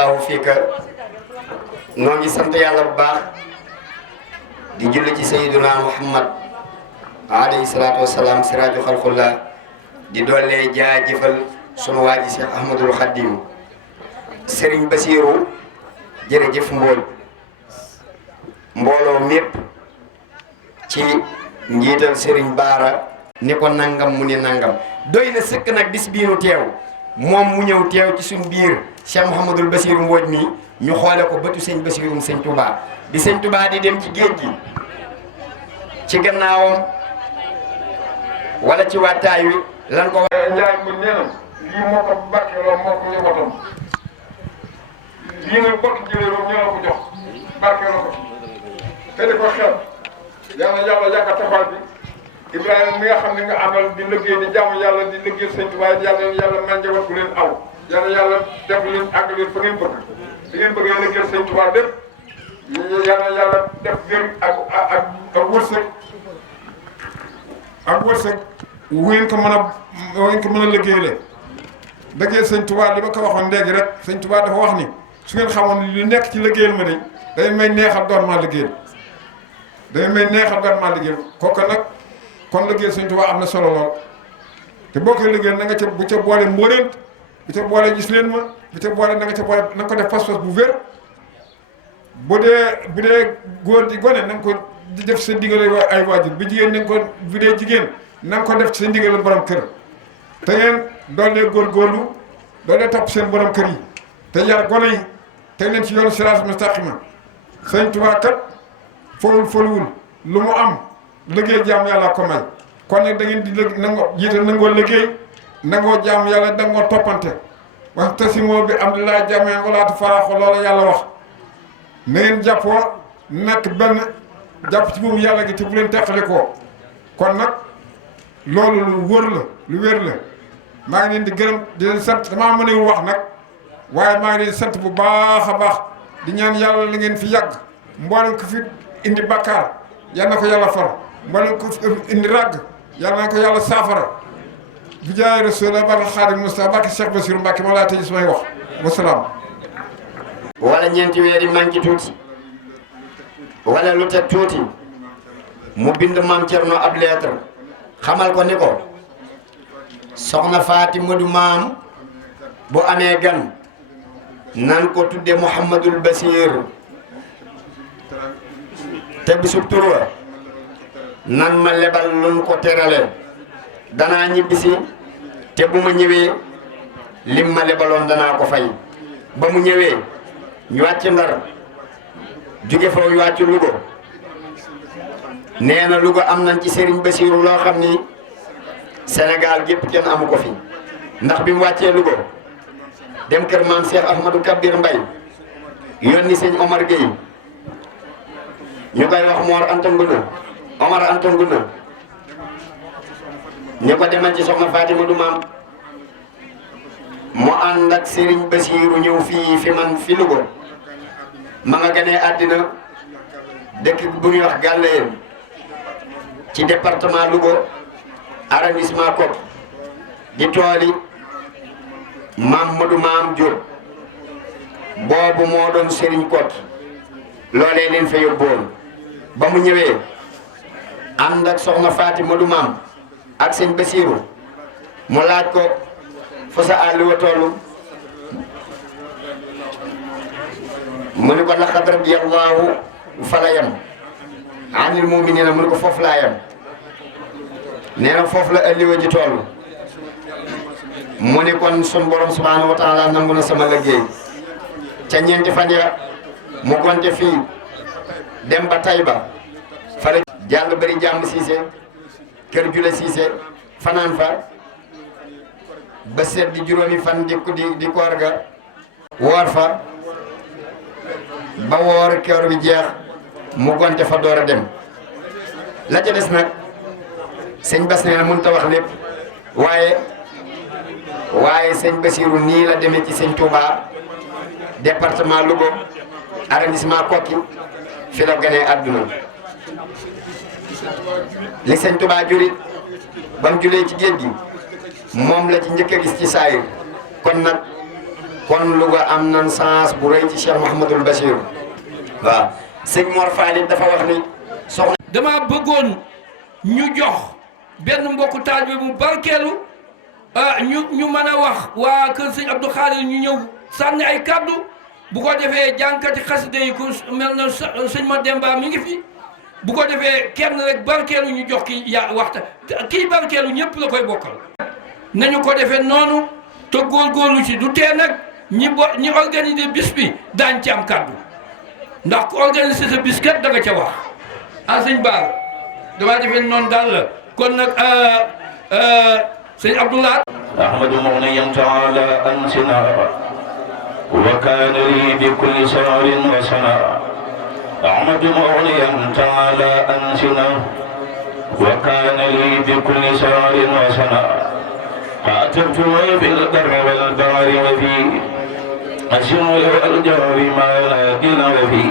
barakallahu fiika noo ngi sant yàlla bu baax di julli ci sayyiduna Muhammad alayhi salaatu wasalaam siraaju xalqullah di doole jaajëfal sunu waa ji Cheikh Ahmadul Khadim Serigne Bassirou jërëjëf Mbodj mbooloo mépp ci njiital Serigne Bara ni ko nangam mu ni nangam doy na sëkk nag bis bii nu teew moom mu ñëw teew ci suñ biir Cheikh Mouhamadul Bassirou Mbodj mi ñu xoole ko bëtu sëñ Bassirou sëñ Touba bi sëñ Touba di dem ci géej gi ci gannaawam wala ci wattaay wi lan ko njaay bu neena lii moo ko barkeeloo moo ko njabootam lii nga bokk jëlee ñoo la ko jox barkeeloo ko te di ko xel yàlla yàgg taxawaay bi Ibrahima mi nga xam ne nga amal di liggéey di jaamu yàlla di liggéey sëñ Tuubaa yàlla man njaboot bu leen aw yàlla def leen àgg leen fa ngeen bëgg di ngeen bëggee liggéey sëñ Tuubaa lépp yàlla def gën ak wërsëg wu ngeen ko mën a liggéeyee liggéey sëñ Tuubaa li ma ko waxoon léegi rek sëñ Tuubaa dafa wax ni su ngeen xamoon li nekk ci liggéeyal ma de day may neexal doon maa liggéeyal kooku nag kon liggéey sëñ Tuubaa am na solo lool te boo koy liggéeyal na nga ca bu ca boole mbóoreent bu ca boole gis leen ma bu ca boole na nga ca boole na nga ko def pas-pas bu wér bu dee góor di gone na nga ko di def sa ndigal ay waajur bu jigéen na nga ko bu dee jigéen na nga ko def ci sa ndigal borom kër te ngeen doolee góorgóorlu doolee topp seen borom kër yi te yar gone yi teg leen ci yoonu siraatal mustaqiima sëñ Tuubaa kat foluwul lu mu am liggéey jaamu yàlla ko may kon nag da ngeen di nangoo liggéey nangoo jaamu yàlla dangoo toppante wax tasimoo bi alhamdulilah jamii'an wa laa tafarraqu loola yàlla wax na ngeen jàppoo nekk benn jàpp ci moomu yàlla gi te bu leen teqale koo kon nag loolu lu wóor la lu wér la maa ngi leen di gërëm di leen sant damaa mënewul wax nag waaye maa ngi leen sant bu baax a baax di ñaan yàlla la ngeen fi yàgg mboolem ko fi indi bakkaar yal na ko yàlla far mboolem ko fi indi ràgg yal na ko yàlla saafara bi jaay Rasulullah barke Xaadimu Mustafaa barke Cheikh Bassirou Mbacke ma laa tëj samay wax wasalaam. wala ñeenti weer yi manqué tuuti wala lu teg tuuti mu bind Maam Cerno ab lettre xamal ko ni ko soxna Fatima du maam bu amee gan nan ko tudde Mouhamadul Bassir te bisub turwa nan ma lebal luñ ko terale danaa ñibbisi te bu ma ñëwee lim ma lebaloon danaa ko fay ba mu ñëwee ñu wàcc Ndar jóge fa ñu wàcc Louga nee na Louga am nañ ci Serigne Bassirou loo xam ni Sénégal gépp kenn amu ko fi ndax bi mu wàccee Louga dem kër maam Cheikh Ahmadou Kabir Mbaye yónni sëñ Omar Gueye ñu koy wax Omar Anta Nguna ñu ko demal ci soxna Fatima du maam mu ànd ak Serigne Bassirou ñëw fii fi man fi Louga ma nga gënee àddina dëkk bu ñuy wax Gàllayeen ci département Louga arrondissement Kop di tooli Mamadou Maam Diop boobu moo doon Serigne Kot loolee leen fa yóbboon ba mu ñëwee ànd ak soxna Fatima du maam ak sëñ Bassirou mu laaj ko fa sa àll wa tollu mu ni ko laqad radiyallahu fa la yam anil mu'minina mu ni ko foofu laa yam nee na foofu la ëlliwa ji toll mu ni kon sun borom subhanahu wa taala nangu na sama liggéey ca ñeenti fan ya mu gonte fii dem ba Tayba fa la jàll bëri jàmm siise kër jule siise fanaan fa ba seet di juróomi fan di koor ga woor fa ba woor koor bi jeex mu gonte fa door a dem la ca des nag sëñ Bass nee na mënut a wax lépp waaye sëñ Bassirou nii la demee ci sëñ Touba département Louga arrondissement Koki fi la gënee àdduna li sëñ Touba jurit ba mu julee ci géej gi moom la ci njëkk a gis ci saayir kon nag kon Louga am nan chance bu rëy ci Cheikh Mouhamadul Bachir waaw sëñ Mor Fall dafa wax ni soxna. dama bëggoon ñu jox benn mbokku taalibe mu barkeelu ñu mën a wax waa kër sëñ Abdou Khadir ñu ñëw sànni ay kaddu bu ko defee jànkati xasida yi ku mel na sëñ ma Demba mi ngi fi bu ko defee kenn rek barkeelu ñu jox ki ya waxta kii barkeelu ñëpp la koy bokkal. nañu ko defee noonu te góorgóorlu ci du tee nag ñi organiser bis bi daañ ci am kaddu ndax ku organiser sa bis kat da nga ca wax sëñ Baar damaa defee noonu daal la kon nag sëñ Abdoulaye. أحمد مغنيا تعالى أنسنا وكان لي بكل سار وسنا أحمد مغنيا تعالى أنسنا وكان لي بكل سار وسنا خاطبت بالبر والبحر وفي الشمال والجار ما لا دين وفي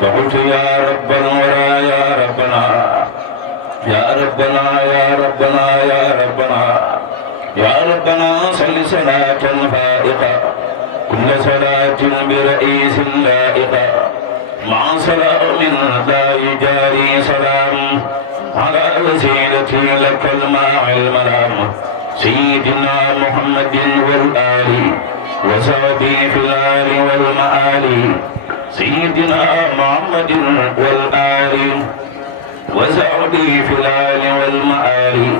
فقلت يا رب الورى يا ربنا يا ربنا يا ربنا يا ربنا يا ربنا صل صلاة فائقة كل صلاة برئيس لائقة مع سلام لا يجاري سلام على وسيلتي لك الماء المنام سيدنا محمد والآل وصحبه في الآل والمآل سيدنا محمد والآل وصحبه في الآل والمآل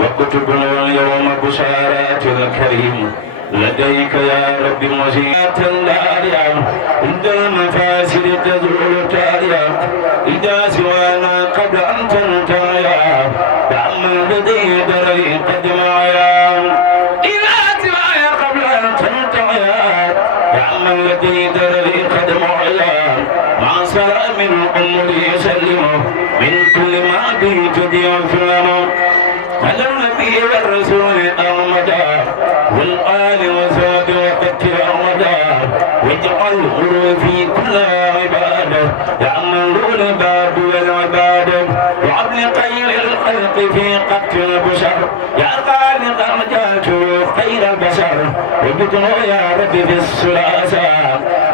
وكتبنا اليوم بشارات الكريم لديك يا رب مزيات الداريا عند المفاسد تزول تاريا إذا سوانا قبل أن تنتهيا دعم الذي دري قد معيا إذا سوانا قبل أن تنتهيا دعم الذي دري قد معيا مع سلام أمري سلمه من كل ما به تدير فلانه على النبي والرسول أحمدا والآل وزاد وقت أحمدا واجعل في كل عبادة يعملون الباب والعبادة وعبل خير الخلق في قتل البشر يا خالق رجعت خير البشر وبكم يا رب في الثلاثة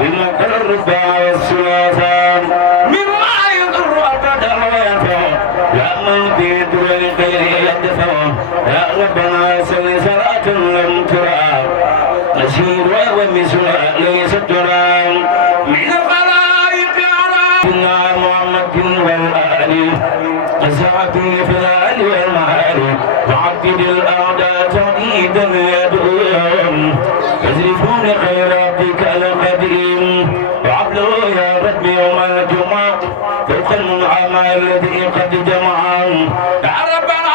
بالمقرب والثلاثة مما يضر أبدا وينفع يا من في دور الخير يدفع يا ربنا صل صلاة لم ترى نسير ومثلها ليس ترى من الخلائق على سيدنا محمد والآل وصحبه في الآل والمآل وعدد الأعداء تعيدا يدعوهم يزرفون خير عبدك القديم وعبده يا رب يوم الجمعة فوق المنعم الذي قد جمع يا ربنا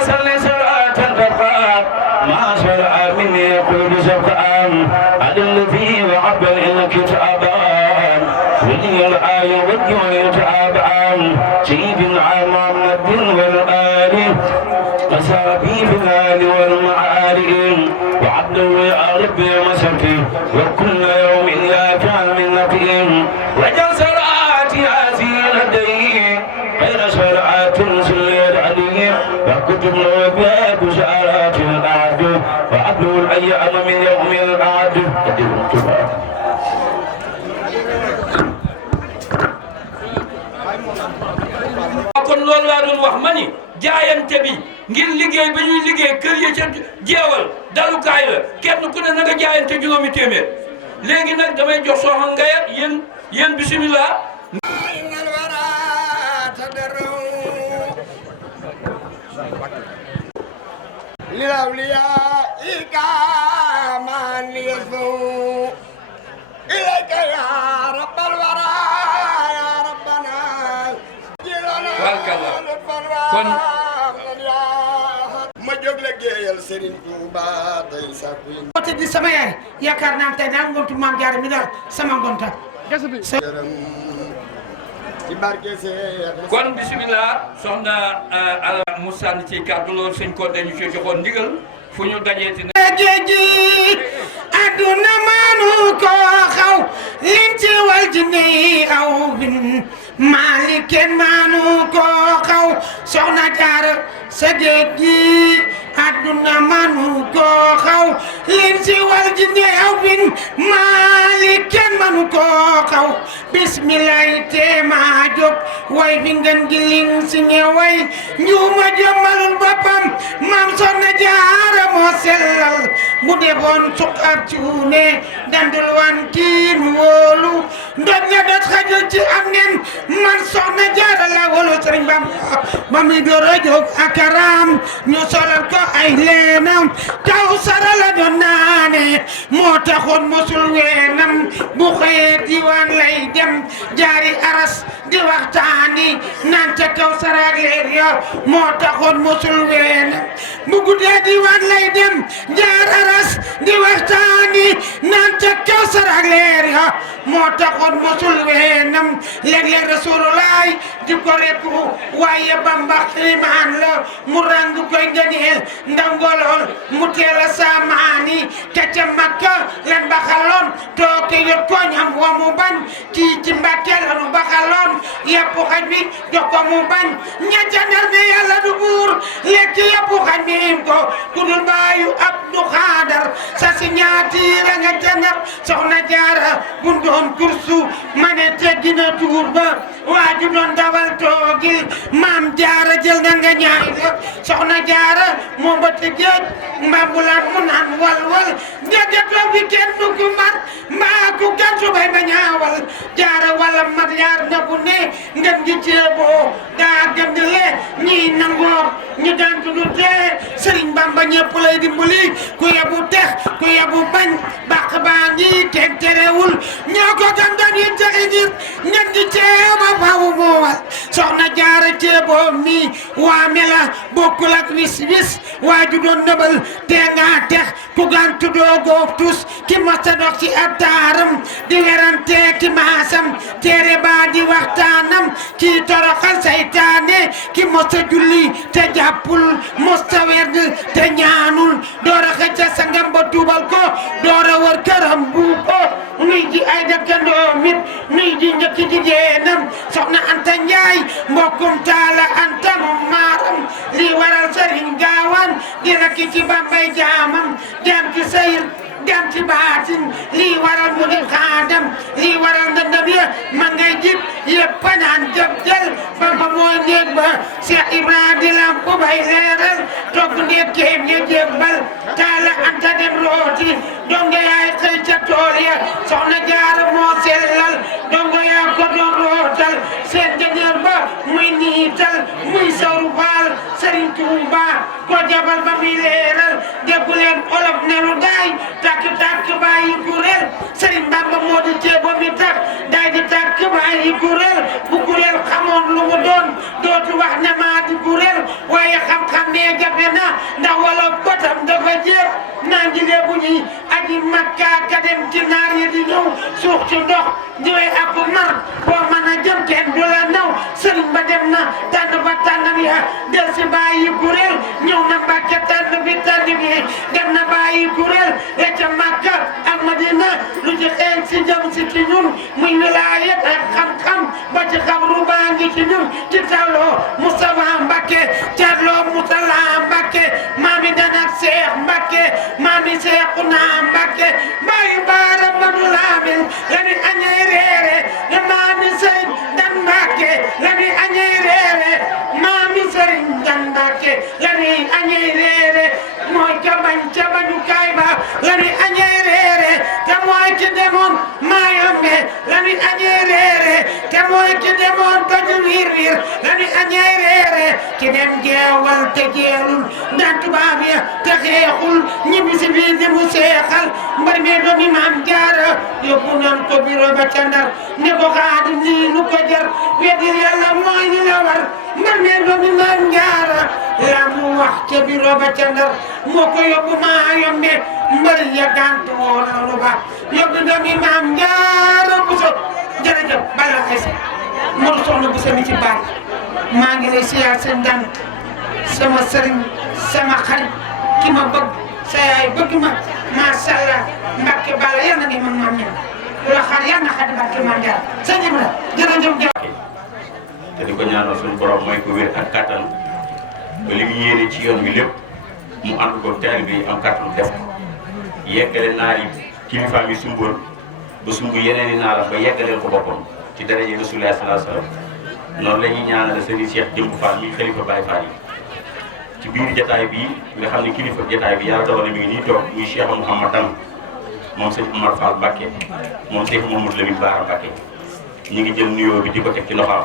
صل صلاة تبقى ما شرع مني يقول سبقا أدل فيه وعبر الكتاب ولي الآية والجوع يتابعا سيدنا محمد والآل وصحبه في الآل والمعالي وعبده يا رب مسكي وكل يوم يا كامل نقيم وجل صلاتي هذه لدي غير صلاه سليت عليه وكتب له بها بشارات الأعد وعبده الأيام من يوم الأعد kon loolu laa doon wax ma ni jaayante bi ngir liggéey ba ñuy liggéey kër ya ca jeewal dalukaay la kenn ku ne na nga jaayante juróomi téeméer léegi nag damay jox Soxna Ngaya yéen bisimilah. kon ma jóg la géeyal Serigne Touba tey sakku yi woote di sama yaay yaakaar naa tey daal ngontu Mame Diarra mi daal sama ngonta ci barke Seex kon bisimilah soxna ala mu sànni ci kàddu loolu sëñ ko dañu ci joxoon ndigal fu ñu dajeeti géeji aduna manu ko xaw liñ ci wal ji ni aw bin Maliken manu ko xaw Sokhna Diarra sa géej gi aduna manu ko xaw linsi wal jinni aw bin Malik kenn manu ko xaw bismillah te ma jóg way bi ngeen gi ling si nge way ñuma jommalul boppam Maam Sokhna Diarra moo sellal bu defoon suq ab cuune dandul wan kii nu wóolu ndot nga dot xajul ci am nen man Sokhna Diarra la wóolu Sëriñ Bamba ba muy door a jóg akaram ñu solal ko ay leenam taw sara la doon naane moo taxoon mosul weenam bu xëyee diwaan lay dem jaari aras di waxtaani naan ca kaw saraag leer ya moo taxoon mosul weenam bu guddee diwaan lay dem jaar aras di waxtaani naan ca kaw saraag leer ya moo taxoon mosul weenam léeg-léeg Rasulullah di ko rekku waaye Bamba xiimaan la mu rang koy gëneel ndangolool mu teel a saamaani ca Makka lan baxaloon tooke yot ko ñam wa mu bañ kii ci Mbàkke lanu baxaloon yàpp xaj bi jox ko mu bañ ña nar ne yàlla du buur lekk yàpp xaj bi im ko ku dul baayu Abdu Xaadar sa si ñaatiira nga jannab Sokhna Diarra bu doon kursu ma ne teggina tuur ba waaju doon dawal toogil Maam Diarra jël na nga ñaay la Sokhna Diarra moo ba te géej mbambulaan mu naan wal dégg toog bi kenn du ko mat mbaa ku gantu bay ba ñaawal Diarra wala mat yaar na bu ne ngeen gi ceeboo daa gëndale ñii nangoo ñu daan tudu tee Sëriñ Bamba ñëpp lay dimbali ku yebu tex ku yebu bañ bàq baa ngi kenn terewul ñoo ko gam doon yi jaxi ngir ngeen gi ceeba fawu moo wal Sokhna Diarra ceeboo mi waa mela bokkul ak wis waa ju doon nëbal te nga tex ku gaan tuddoo góob tus ki masta dox ci ab taaram di werante ki maasam téere baa di waxtaanam ki toroxal saytaane ki masta julli te jàppul masta werd te ñaanul doora xëcca sangam ba tuubal ko doora wër këram buu ko nuy ji ay dëkkandoo mit nuy ji njëkki jigéenam Soxna Anta Njaay mbokkum Taala Anta mu maaram lii waral Sëriñ Gaawaan di rakki ci Bambay jaamam jaam ci sayir jaam ci baatin lii waral mu di xaadam lii waral ndëndëm ya ma ngay jib yëpp naan jëb jël Bamba mooy néeg ba Cheikh Ibrahima di lamp bay leeral togg ndekkeem ya jébbal Taala Anta dem rooti dongo yaay xëy ca tool ya Sokhna Diarra moo sellal dongo yaa ko doon rootal seen jëñër ba muy niital muy sawru faal Sëriñ Tuuba ko jabal ba muy leeral déggu leen olof ne lu daay takk bàyyi kuréel Sëriñ Bamba moo di ceebo mi tax daay di takk bàyyi kuréel bu kuréel xamoon lu mu doon dootu wax ne maa di kuréel waaye xam-xam nee jafe na ndax wala botam dafa jeex naa ngi lee bu ñuy aji Makka ka dem ci naar yi di ñëw suux ci ndox ñëwee ak mar boo mën a jëm kenn du la naw sëriñ ba dem na tànn ba tànn bi del si bàyyi kuréel ñëw na Mbàkke tànn bi dem na bàyyi kuréel ya ca Makka ak Madina lu ci xeeñ si jëm si ci ñun muy wilaaya ak xam-xam ba ci xabru baa ngi ci ñun ci tawloo Moustapha Mbacké catloo Moustapha Mbacké maami danak Seex Mbacké maami Seexuna Mbacké bàyyi baara Madu Lamin la mi añay reere ya maami Sëriñ Dan Mbacké la mi añay reere maami Sëriñ Dan Mbacké la mi añay reere mooy ka bañ ca bañukaay ba la mi añay reere te mooy ki demoon Mayombe la mi añay reere te mooy ki demoon baju wir la mi añay reere ki dem jeewal te jeelul ndan tubaab ya te xeexul ñibbi si biir di mu seexal mbar me doomi Maam Diarra yóbbu nan ko biro ba ca Ndar ne ko Xaadim lii lu ko jar weddil Yàlla mooy li la war mbar me doomi Maam Diarra la mu wax ca biro ba ca Ndar moo ko yóbbu Mayombe mbar ya gàntu woon lu ba yóbbu doomi Maam Diarra Buso jërëjëf bala aysa Mor Soxna Buso mi ci baat maa ngi lay siyaar seen dan sama sëriñ sama xarit ki ma bëgg sa yaay bëgg ma macha allah Mbàkke bala yal na ni man maam ñëw la xar yal na xadi Mbàkke Maam Diarra sëñ Ibra jërëjëf te di ko ñaanal suñu borom mooy ko wér ak kattan ba li mu yéene ci yoon bi lépp mu ànd ko teel bi am kattan def ko yeggale naar yi kilifaam yi sumboon ba sumb yeneen i naaram ba yeggaleel ko boppam ci daraje Rasulullah sallallahu alayhi wasallam noonu la ñuy ñaanale Serigne Cheikh Jëmb Fall mi xalifa Baye Fall yi ci biir jataay bii nga xam ne kilifa jataay bi yàlla dogal na mi ngi nii toog muy Cheikh Mouhamadan moom sëñ Omar Fall Mbacké moom Cheikh Mamadou Lamine Bara Mbacké ñu ngi jël nuyoo bi di ko teg ci loxoom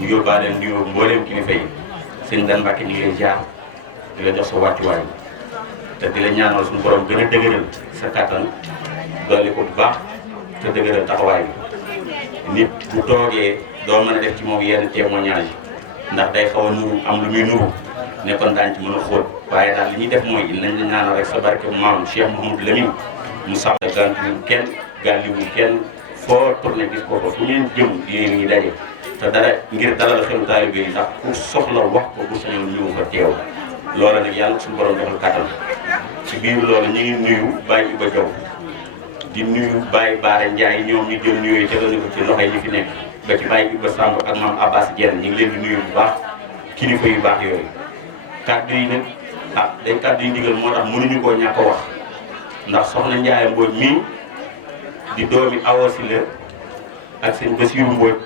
ñu yóbbaale nuyoo mbooleem kilifa yi sëñ Dan Mbacké ñu ngi lay jaar di la jox sa wàccuwaay te di la ñaanal suñu borom gën a dëgëral sa kattan dolli ko bu baax te dëgëral taxawaay bi nit bu toogee doo mën a def ci moom yenn témoignage ndax day xaw a nuru am lu muy nuru nekkoon daañu ci mën a xóot waaye daal li ñuy def mooy nañ la ñaanal rek sa barke maam Cheikh Mouhamadou Lamine mu sàmm gàntuwul kenn gàlliwul kenn foo tourné gis ko fu ngeen jëm yéen ngi daje te dara ngir dalal xelu taalibe yi ndax ku soxla wax ko bu sañoon ñëw fa teew loola nag yàlla suñu borom defal kattan ci biir loolu ñu ngi nuyu Baye Iba Diaw di nuyu Baye Baara Ndiaye ñoom ñu jël nuyoo tegal ko ci loxo yi fi nekk ba ci Baye Iba Samb ak maam Abbas Dieng ñu ngi leen di nuyu bu baax kilifa yu baax yooyu kàddu yi nag dañ kàddu yi ndigal moo tax mënuñu koo ñàkk a wax ndax soxna Ndiaye Mbodj mii di doomi Awa Sylla ak seen Bassirou Mbodj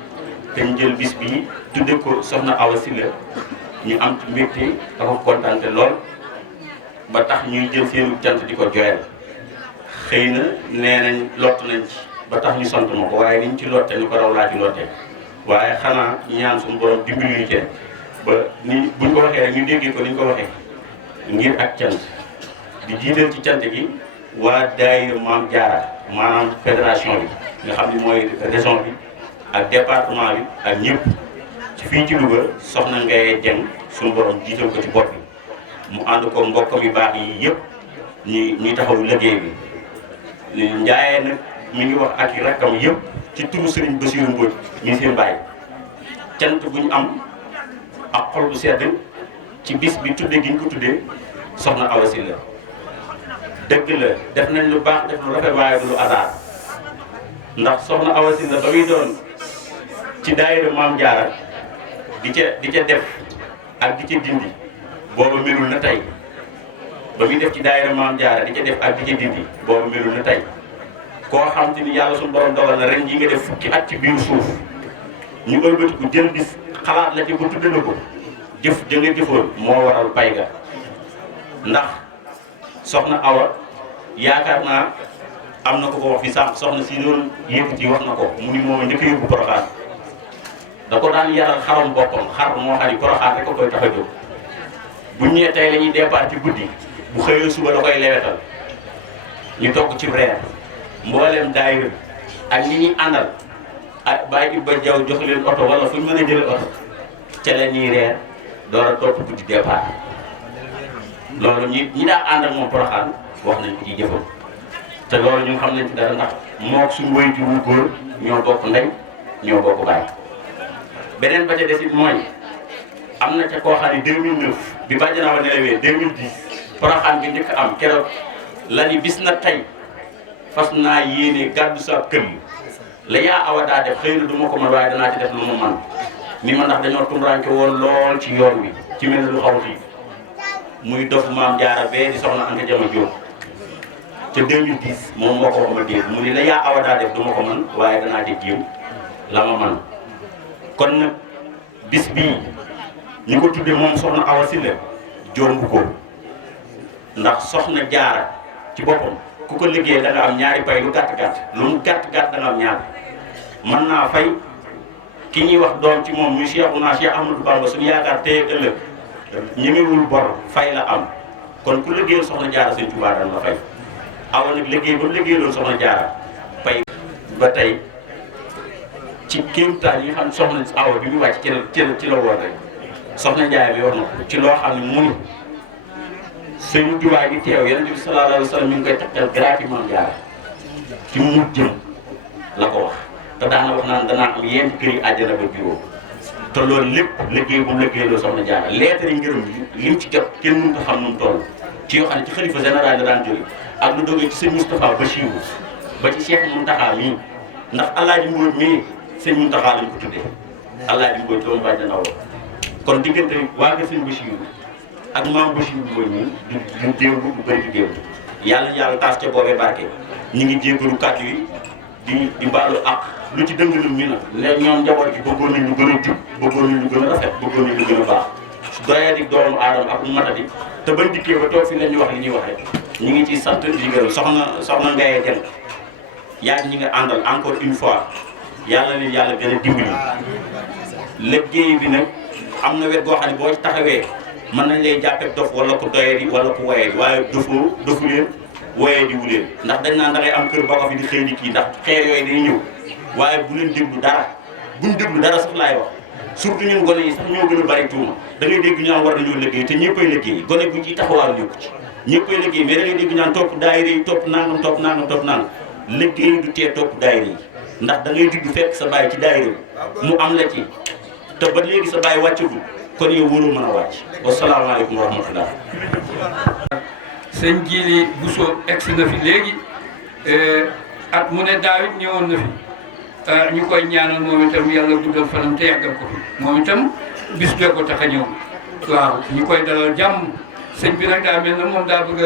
te ñu jël bis bii tudde ko soxna Awa Sylla ñu am ci mbégte dafa kontaante lool ba tax ñuy jël seenu cant di ko joyal xëy na nee nañ lott nañ ci ba tax ñu sant ma ko waaye niñ ci lotte ñu ko raw laa ci lotte waaye xanaa ñaan suñu borom dimbali ñu ci ba ni buñ ko waxee rek ñu déggee ko niñ ko waxee ngir ak cant di jiital ci cant gi waa daayira Mame Diarra maanaam fédération bi nga xam ne mooy région bi ak département bi ak ñëpp ci fii ci Louga soxna Ngaye Dieng suñu borom jiital ko ci bopp bi mu ànd ko mbokkam yu baax yi yëpp ñuy taxaw liggéey bi Ndiaye nag mi ngi wax ak i rakkam yëpp ci turu Serigne Bassirou Mbodj mi seen bàyyi cant bu ñu am ak xol bu sedd ci bis bi tudde gi ñu ko tuddee soxna Awa Sylla dëgg la def nañ lu baax def lu rafet waaye du lu hasard ndax soxna Awa Sylla ba muy doon ci daayira Mame Diarra di ca def ak di ca dindi booba melul na tey ba muy def ci daayira Mame Diarra di ca def ak di ca dindi booba melul na tey koo xam te ni yàlla suñu borom dogal na ren ji nga def fukki at ci biir suuf ñu ëlbatiku jël bis xalaat la ci ba tudde na ko jëf ja nga jëfoon moo waral pay ga ndax soxna Awa yaakaar naa am na ko ko wax fi sànq soxna si doon yëkkati wax na ko mu ni moom njëkk a yóbbu Porokhane da ko daan yaral xaram boppam xar moo xam ni Porokhane rek ko koy tax a jóg bu ñëwee tey la ñuy départ ci guddi bu xëyee suba da koy lewetal ñu togg ci reer mboolem daayira ak ñi ñuy àndal ak Baye Iba Diaw jox leen oto wala fu ñu mën a jëlee oto ca la ñuy reer door a topp guddi départ loolu ñi daa ànd ak moom Porokhane wax nañ ko ci jëfam te loolu ñu xam nañ ci dara ndax mook suñu waajur wu góor ñoo bokk ndey ñoo bokk baay beneen ba ca des it mooy am na ca koo xam ne 2009 bi bàjjanaa wa nelawee 2010 Porokhane bi njëkk am keroog la ni bis na tey fas naa yéene gàddu sa kër la yaa awa daa def xëy na du ma ko mën waaye danaa ci def lu mu man ni ma ndax dañoo tumuraanke woon lool ci yoon wi ci mel ne lu xaw fii muy dof Mame Diarra bee di soxna Anta Jama Diop ca 2010 moom moo ko wax ma dégg mu ni la yaa awa daa def du ma ko man waaye danaa ci jéem la ma man kon nag bis bii ñu ko tuddee moom soxna Awa Sylla jombu ko ndax soxna Diarra ci boppam ku ko liggéey da nga am ñaari pay lu gàtt gàtt lu mu gàtt gàtt da nga am ñaar mën naa fay ki ñuy wax doom ci moom muy Cheikhouna Cheikh Ahmadou Bamba suñu yaakaar tey ëllëg ñemewul bor fay la am kon ku liggéeyal soxna Diarra Sëñ Tuubaa dana la fay Awa nag liggéey ba mu liggéeyaloon soxna Diarra fay ba tey ci kéemtaan yi nga xam soxna Awa bi mu wàcc ci la woon rek soxna Ndiaye bi yor na ko ci loo xam ne mu Sëñ Tuubaa gi teew Yonent bi sallallahu alayhi wa sallam mi ngi koy takkal gratuit Mame Diarra ci mu jëm la ko wax te daana wax naan danaa am yenn kër yi àjjana ba juróom te loolu lépp liggéey bu mu liggéeyloo soxna Diarra lettre yi ngërëm li mu ci jot kenn mënut a xam nu mu toll ci yoo xam ne ci xalifa général la daan jóge ak lu dogee ci sëñ Moustapha Bassirou ba ci Cheikh Mountakha mii ndax Alaaji Mbodj mii sëñ Mountakha lañ ko tuddee Alaaji Mbodj doomu bàjjan Awa kon diggante waa nga sëñ Bassirou ak maam Bassirou Mbodj mii du démb du bëri du démb yàlla taas ca boobee barke ñu ngi jéggalu kàddu yi di mbaalu ak lu ci dëngalum ñu nag léegi ñoom njaboot gi bëggoon nañ lu gën a jub bëggoon nañ lu gën a rafet bëggoon nañ lu gën a baax doyadi doomu aadama ak matadi te bañ dikkee ba toog fi la ñu wax li ñuy waxee ñu ngi ci sant di gërëm soxna Ngaye Dem yaa ñi nga àndal encore une fois yàlla leen yàlla gën a dimbali liggéey bi nag am na wet goo xam ne boo ci taxawee mën nañ lay jàppee dof wala ku doyadi wala ku woyee waaye dofu leen woyee di wu leen ndax dañ naan da ngay am kër boo ko fi di xëy di kii ndax xeer yooyu day ñëw waaye bu leen déglu dara buñ déglu dara sax laay wax surtout ñun gone yi sax ñoo gën a bari tuuma da ngay dégg ñu am war nañoo liggéey te ñëppay liggéey gone bu ci taxawaalu ñëpp ci ñëppay liggéey mais da ngay dégg ñaan topp daayira yi topp nangam liggéey du tee topp daayira yi ndax da ngay judd fekk sa baay ci daayira bi mu am la ci te ba léegi sa baay wàccagul kon yow waroo mën a wàcc wasalaamaaleykum wa rahmatullah. sëñ Jili Bousso egsi na fi léegi at mu ne daawit ñëwoon na fi ñu koy ñaanal moom itam yàlla guddal fanam te yàggal ko fi moom itam bis bee ko tax a ñëw waaw ñu koy dalal jàmm sëñ bi nag daa mel na moom daa bëgg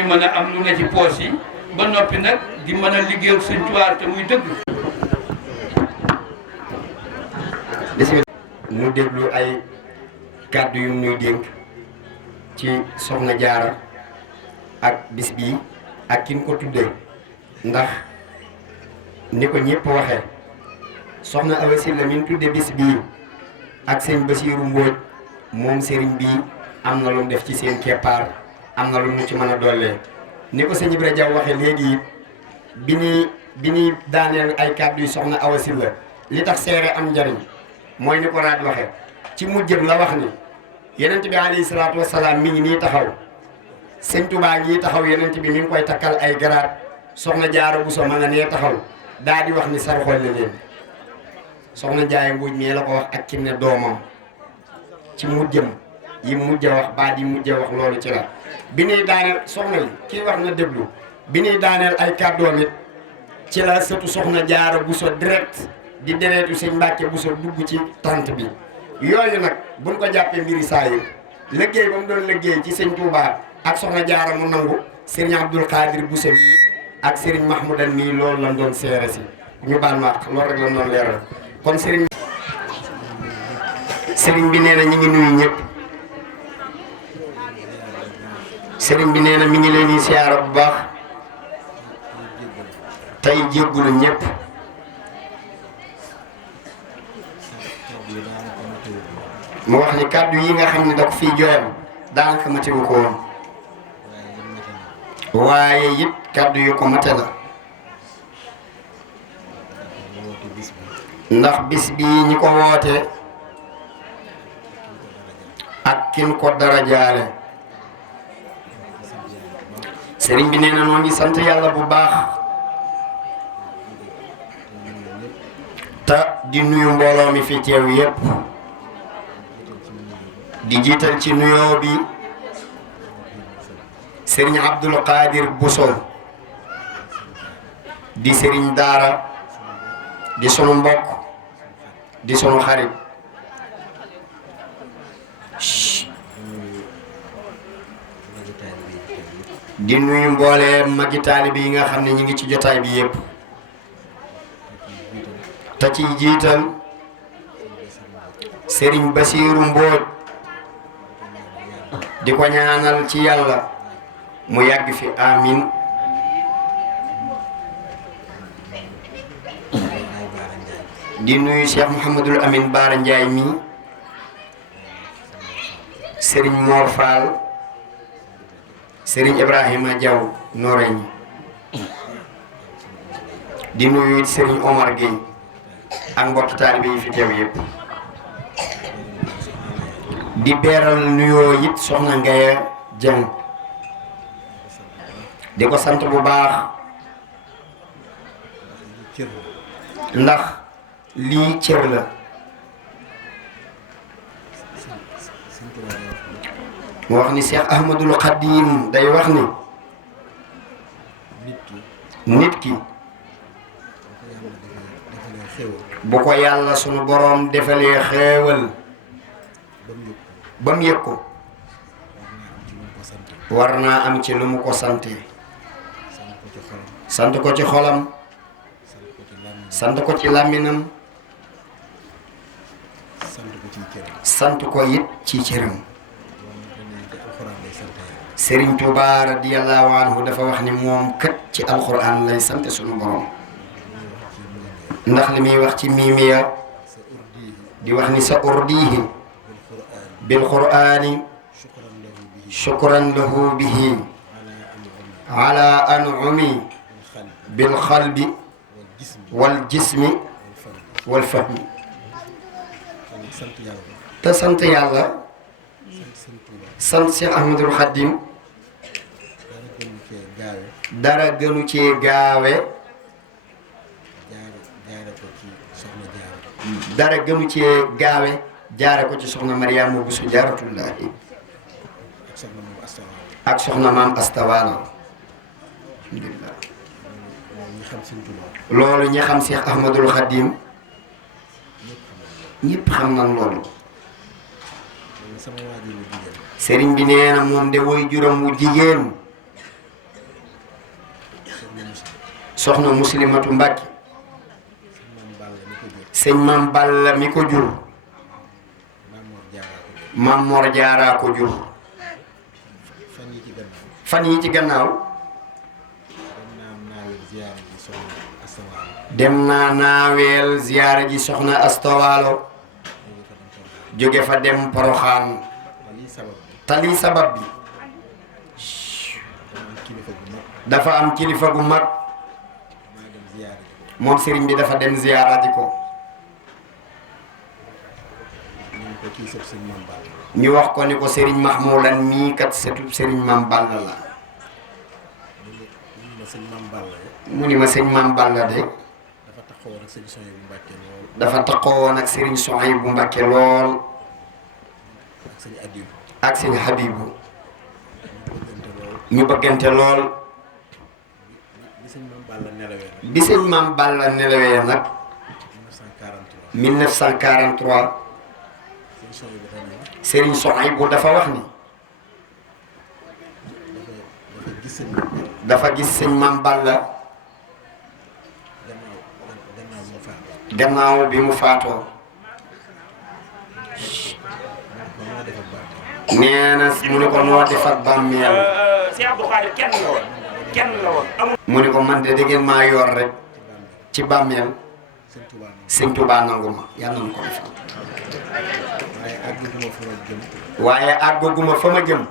a mën a am lu ne ci poos yi ba noppi nag di mën a liggéeyal sëñ Tuubaa te muy dëgg. bismillah mu déglu ay kàddu yu nuy dénk ci Sokhna Diarra ak bis bii ak kin ko tuddee ndax ni ko ñëpp waxee Sokhna Awa Sylla mi tudde bis bii ak sëñ Bassirou Mbodj moom sëriñ bii am na lu mu def ci seen keppaar am na lu mu ci mën a dollee ni ko sëñ Ibra Jaw waxee léegi it bi ñuy daaneel ay kàddu yu Sokhna Awa Sylla li tax seere am njariñ mooy ni ko raat waxe ci mujjëm la wax ni yenent bi alayhi salaatu wasalaam mi ngi nii taxaw sëñ Tuubaa ngi taxaw yenent bi mi ngi koy takkal ay garaat Sokhna Diarra Bousso ma nga nee taxaw daa di wax ni sarxol la leen Sokhna Ndiaye Mbodj mii la ko wax ak ki ne doomam ci mujjëm yi mujj wax baat yi mujj wax loolu ci la bi ñuy daaneel soxna yi kii wax na déglu bi ñuy daaneel ay kàddoom it ci la sëtu Sokhna Diarra Bousso direct di dereetu sëñ Mbàkke Bousso dugg ci tànt bi yooyu nag buñ ko jàppee mbiri saa yi liggéey ba mu doon liggéey ci sëñ Touba ak Sokhna Diarra mu nangu Serigne Abdoul Khadir Bousso mii ak Serigne Mahmoudan mii loolu lañ doon seere si ñu baal ma loolu rek lañ doon leeral kon Serigne bi nee na ñu ngi nuyu ñëpp Serigne bi nee na mi ngi leen di siyaara bu baax tey jéggulu ñëpp mu wax ni kàddu yi nga xam ne da ko fii jooyal daanaka matewu ko woon waaye it kàddu yu ko mate la ndax bis bii ñi ko woote ak kin ko dara jaale sëriñ bi nee na noo ngi sant yàlla bu baax te di nuyu mbooloo mi fi teew yépp di jiital ci nuyoo bi Serigne Abdoul Qadir Bousso di Serigne Daara di sunu mbokk di sunu xarit di nuyu mboole magi taalibe yi nga xam ne ñi ngi ci jotaay bi yépp te ci jiital Serigne Bassirou Mbodj di ko ñaanal ci yàlla mu yàgg fi amin di nuyu Cheikh Mouhamadul Amin Baara Ndiaye mi Serigne Mor Fall Serigne Ibrahima Diaw Noreñi di nuyu Serigne Omar Gueye ak mbokki taalibe yi fi teew yépp di beeral nuyoo it Sokhna Ngaye Dieng di ko sant bu baax ndax lii cër la mu wax ni Cheikh Ahmadul Khadim day wax ni nit ki bu ko yàlla sunu boroom defalee xéewal ba mu yëg ko war naa am ci lu mu ko sante sant ko ci xolam sant ko ci làmminam sant ko it ci cëram Serigne Touba radiyallahu anhu dafa wax ni moom kat ci alquran lay sant sunu borom ndax li muy wax ci miimiya di wax ni sa urdihi bil qur'ani shukran lahu bihi ala an'umi bil qalbi wal jismi wal fahmi te sant yàlla sant Cheikh Ahmadul Khadim dara gënu cee gaawe dara gënu cee gaawe jaare ko ci soxna Mariama Bousso Jaaratullaahi ak soxna maam Astawaalo loolu ñi xam Cheikh Ahmadul Khadim ñëpp xam nañ loolu sëriñ bi nee na moom de woy juróom wu jigéen soxna Muslimatu Mbàkke sëñ Maam Balla mi ko jur Maam Mor Jaara ko jur fan yi ci gannaaw dem naa naaweel ziyaara ji soxna Astawaalo jóge fa dem Poroxaan tali sabab bi dafa am kilifa gu mag moom sëriñ bi dafa dem ziyaara ji ko ñu wax ko ni ko sëriñ Mahmoudan mii kat setub sëriñ Maam Balla la mu ni ma sëñ Maam Balla de dafa taxawoon ak sëriñ Souhaïbou Mbacké lool ak sëñ Habibu ñu bëggante lool bi sëñ Maam Balla nelawee nag 1943 sëriñ Souhaïbou dafa wax ni dafa gis sëñ Maam Balla gannaaw bi mu faatoo nee na mu ne ko noo defar bàmmeel mu ne ko man de ngeen maa yor rek ci bàmmeel sëñ Tuubaa nangu ma yàlla na ko defal waaye àggaguma fa ma jëm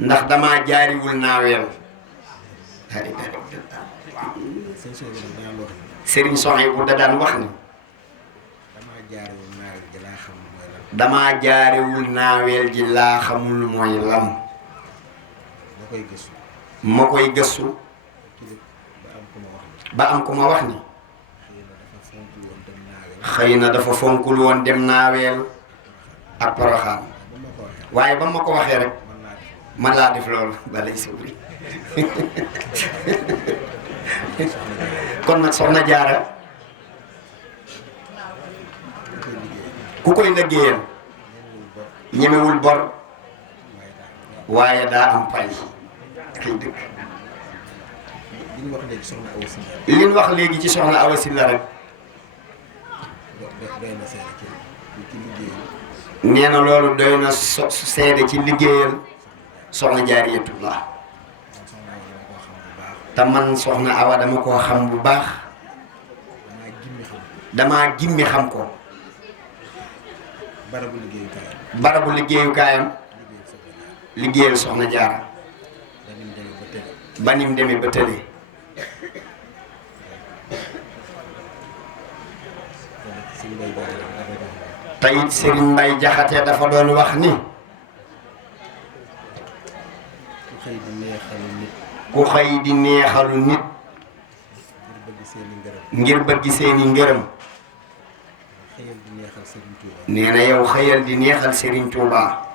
ndax damaa jaariwul naaweel Sëriñ Souhaïbou da daan wax ni damaa jaarewul naaweel ji laa xamul mooy lan ma koy gëstu ba am ku ma wax ni xëy na dafa fonkul woon dem naaweel ak Poroxaan waaye ba ma ko waxee rek man laa def loolu balay sëwri kon nag soxna Jaara ku koy liggéeyal ñemewul bor waaye daa am pay kay dëkk li ñu wax léegi ci soxna Awa Sylla rek nee na loolu doy na seede ci liggéeyal soxna Jaariyatullah te man soxna Awa dama koo xam bu baax damaa gimmi xam ko barabu liggéeyukaayam liggéeyal soxna Jaara ba nim demee ba tële te it Serigne Mbaye Jaxate dafa doon wax ni ku xëy di neexalu nit ngir bëgg seeni ngërëm nee na yow xëyal di neexal Serigne Touba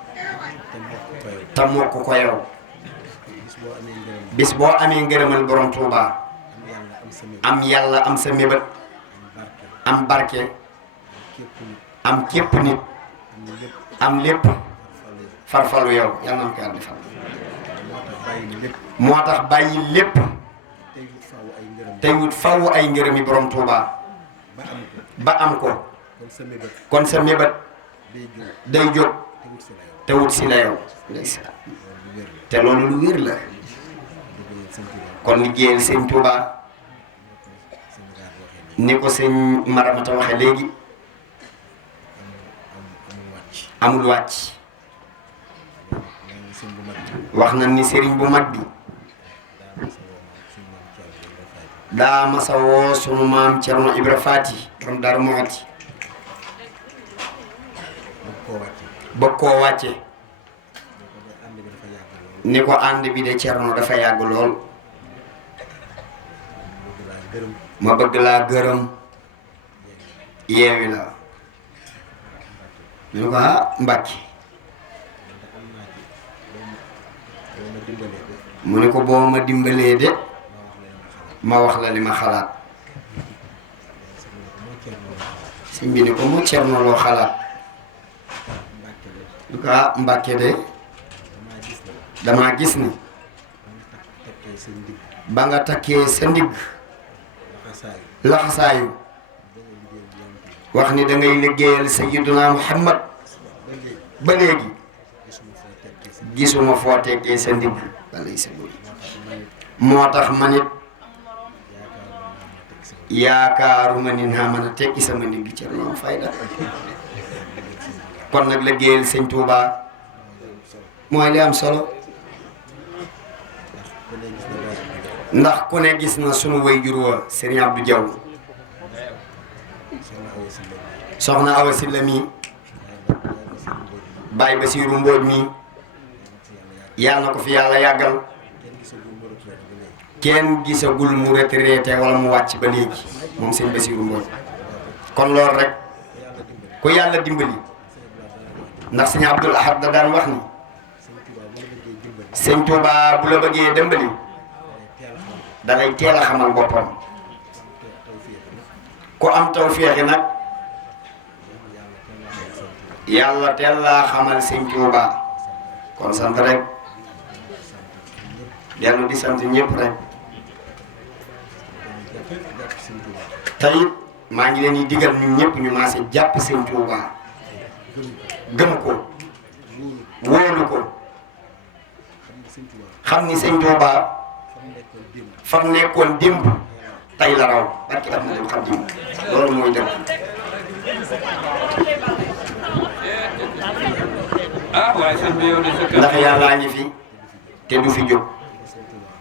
te mokk ko yow bis boo amee ngërëmal borom Touba am yàlla am sa mébét am barke am képp nit am lépp farfalu yow yàlla na ko yàlla defal moo tax bàyyi lépp tey wut faw ay ngërëmi borom Touba ba am ko kon sa mébét day jóg te wut si la yow te loolu lu wér la kon liggéeyal sëñ Touba ni ko sëñ Maramata waxe léegi amul wàcc wax na ni sëriñ bu mag bi daa masa woo sunu maam Cerno Ibra Faati borom Daaru Muxti bëgg koo wàcce ni ko ànd bi de Cerno dafa yàgg lool ma bëgg laa gërëm yeewi la ñu ne ko ah Mbàkke mu ne ko boo ma dimbalee de ma wax la li ma xalaat sëñ bi ni ko mu Cerno loo xalaat ñu ko ah Mbàkke de damaa gis ni ba nga takkee sa ndigg laxasaayu wax ni da ngay liggéeyal Sayyiduna Muhammad ba léegi gisuma foo tekkee sa ndigg balay sa bëri moo tax man it yaakaaruma ni naa mën a tekki sama ndigg ci loolu fayda kon nag liggéeyal sëñ Touba mooy li am solo ndax ku ne gis na sunu waajur wa Serigne Abdou Diaw Sokhna Awa Sylla mi Baye Bassirou Mbodj mi yàlla na ko fi yàlla yàggal kenn gisagul mu retraité wala mu wàcc ba léegi moom sëñ Bassirou Mbodj kon loolu rek ku yàlla dimbali ndax sëñ Abdoul Ahad da daan wax ni sëñ Touba bu la bëggee dimbali da lay teel a xamal boppam ku am tawféexi nag yàlla teel laa xamal sëñ Touba kon sant rek dellu di sant ñëpp rek tey maa ngi leen di digal ñun ñëpp ñu maase jàpp sëñ Touba gëm ko wóolu ko xam ni sëñ Touba fam nekkoon démb tey la raw barki am na xam démb loolu mooy dëgg ndax yàllaa ngi fi te du fi jóg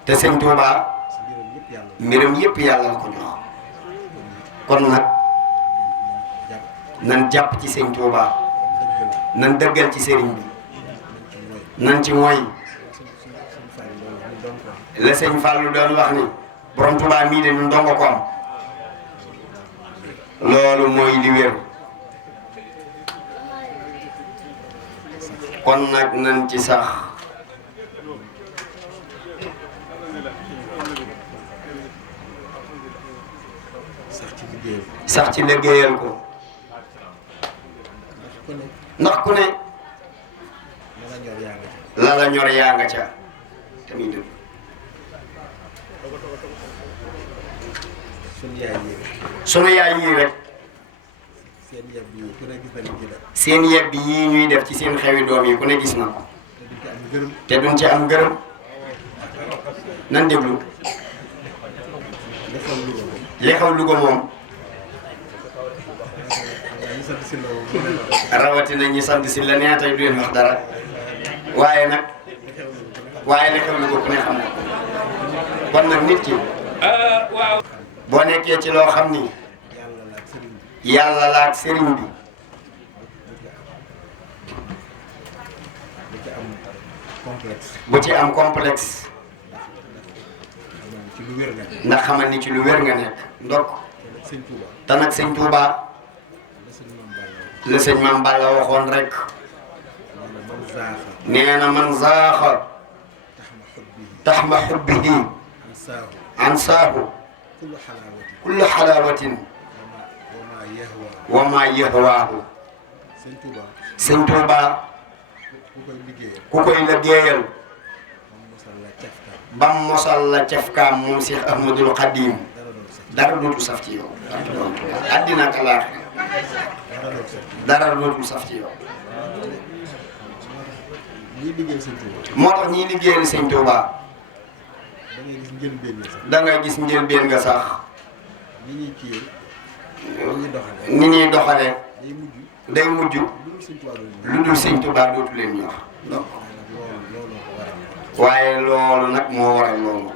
te sëñ Touba mbiram yépp yàlla la ko jox kon nag nan jàpp ci sëñ Touba nan dëggal ci sëriñ bi nan ci mooy la sëñ Fallou doon wax ni borom Touba mii de ñun dongo ko am loolu mooy li wér kon nag nan ci sax ci liggéeyal ko ndax ku ne la la ñor yaa nga ca tamit dëgg sunu yaay yii rek seen yebb yii ñuy def ci seen xewi doom yi ku ne gis na ko te duñ ci am gërëm nan déglu li xew Louga moom rawatina ñi sant Sylla nee tey du leen wax dara waaye nag li xew Louga ku ne xam na kon nag nit ki boo nekkee ci loo xam ni yàlla la ak sëriñ bi bu ci am complexe ndax xamal ni ci lu wér nga nekk ndokk te nag sëñ Touba la sëñ Mame Balla waxoon rek nee na man zaaxa taxma xubbihi ansaahu kullu xalaawatin wa ma yahwaahu sëñ Touba ku koy liggéeyal bam mosal la cafkaam moom Cheikh Ahmadul Khadim dara dootu saf ci yow addina ak alaaxira dara dootu saf ci yow moo tax ñiy liggéeyal sëñ Touba da ngay gis njëlbeen nga sax ni ñuy doxale day mujj lu dul sëñ Touba dootu leen ñor waaye loolu nag moo waral loolu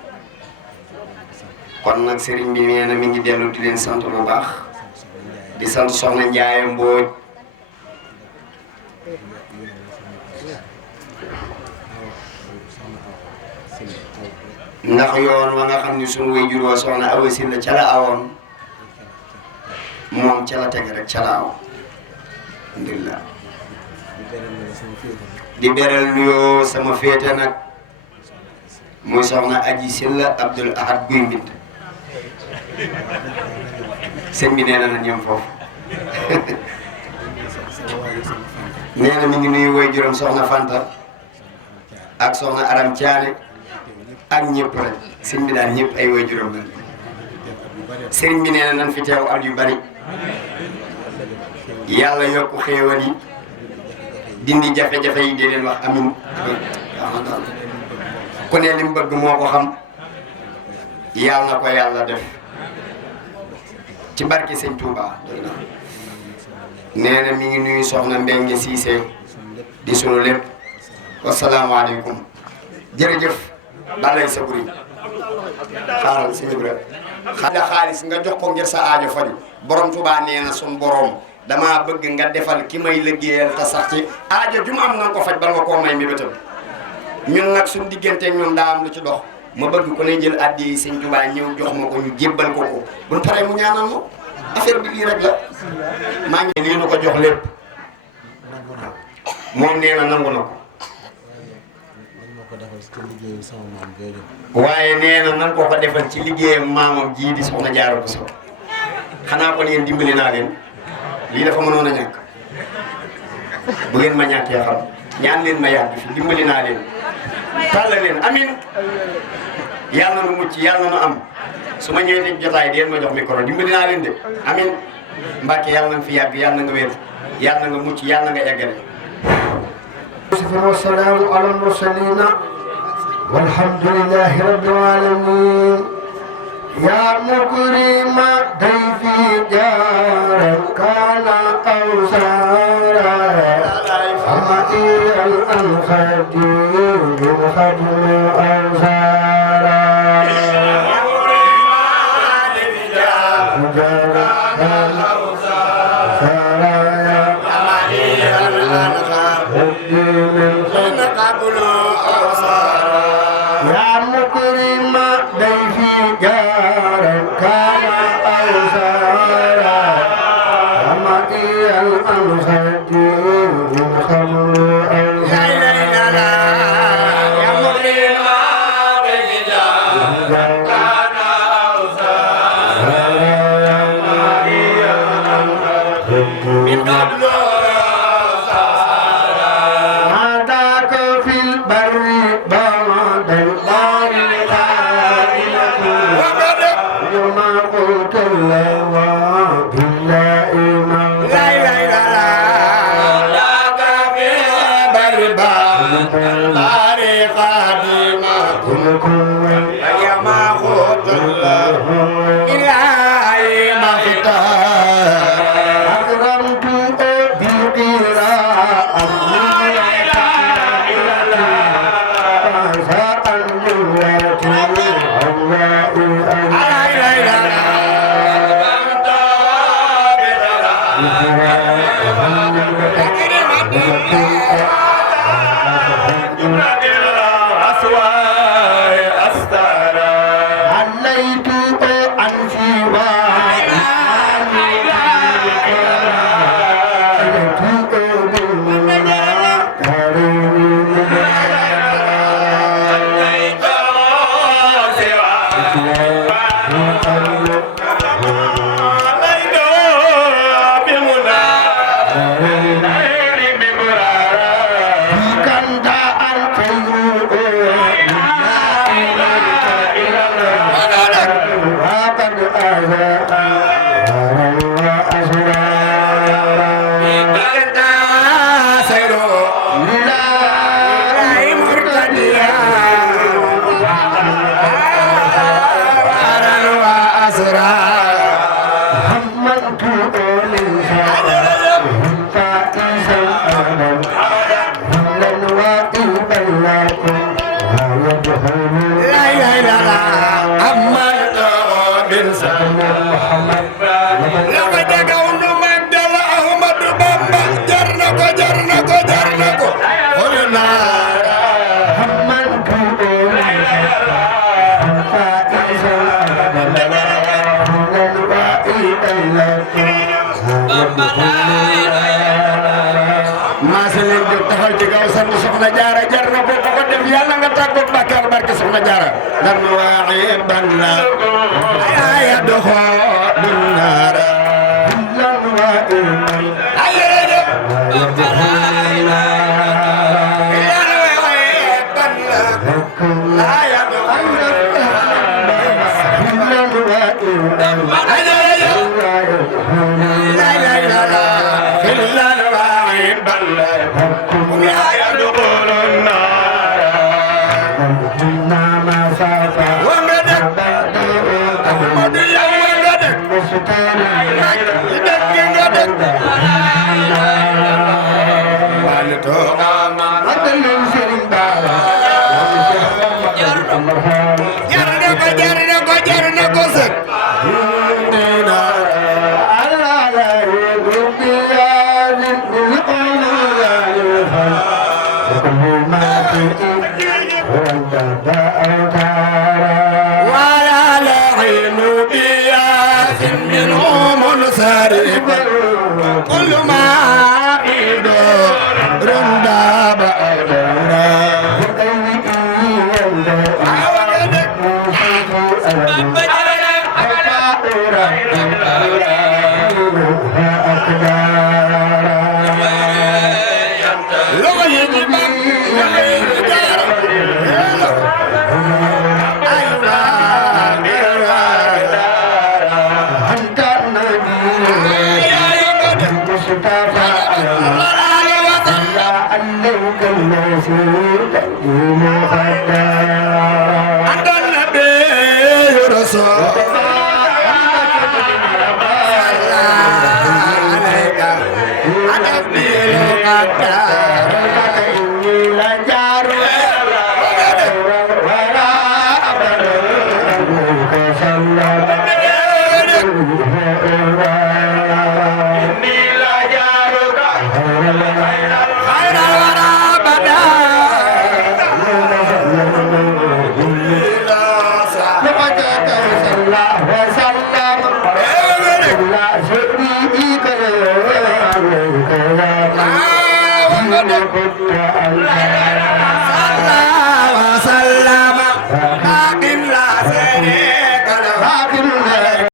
kon nag sëriñ bi nee na mi ngi dellu di leen sant bu baax di sant Sokhna Ndiaye Mbodj ndax yoon wa nga xam ni sunu waajur wa Sokhna Awa Sylla ca la awoon moom ca la teg rek ca la aw alhamdulillah di beral nuyoo sama féete nag muy Sokhna Aji Sylla Abdul Ahad Guy Mbind sëñ bi nee na ñoom foofu nee na mi ngi nuyu waajuram Sokhna Fanta ak Sokhna Aram Thiané ak ñëpp rek sëñ bi daal ñëpp ay waajuram la sëriñ bi nee na nan fi teew at yu bari yàlla yokku xéewal yi dindi jafe-jafe yi di leen wax amin ku ne li mu bëgg moo ko xam yàlla na ko yàlla def ci barke sëñ Touba nee na mi ngi nuyu Sokhna Mbengue Cissé di sunu lépp wasalaamaaleykum jërëjëf balay sa buri xaaral sëñ Ibrahima xaalis xaalis nga jox ko ngir sa aajo faju borom Touba nee na sun borom damaa bëgg nga defal ki may liggéeyal te sax ci aajo ju mu am na nga ko faj bal nga koo may mi bëtam ñun nag suñu diggante ñun daa am lu ci dox ma bëgg ko ne jël addi yi sëñ Touba ñëw jox ma ko ñu jébbal ko ko buñ paree mu ñaanal ma affaire bi lii rek la maa ngi lii nu ko jox lépp moom nee na nangu na ko waaye nee na nan ko defal ci liggéeyam maamam jii di Sokhna Diarra bu Sow xanaa kon yéen dimbali naa leen lii dafa mënoon a ñàkk bu ngeen ma ñàkkee xam ñaan leen ma yàgg fi dimbali naa leen tàlla leen amin yàlla na nu mucc yàlla na nu am su ma ñëwee teg jotaay di ma jox micro dimbali naa leen de amin Mbàkke yàlla na nga fi yàgg yàlla na nga wér yàlla na nga mucc yàlla na nga eggale والسلام على المرسلين والحمد لله رب العالمين يا مكرم ضيفي جارا كان أو سارا أمتي الخديم بالخدم أو سارا يا مكرم ضيفي جارا كان أو سارا أمتي الخديم بالخدم أو سارا يا مكرم ضيفي جارا كان أو سارا من قبل أمال بن محمد لما تقول مجدل أحمد بابا جرنكو قلنا masalah jog taxaw ci gaw sant soxna jaara jar na ko ko def yalla nga tagok bakkar barke soxna jaara dar na wa'i banna ya doxo dunara lan wa'i ayere كل ما عيدو رندا بأدورا Allah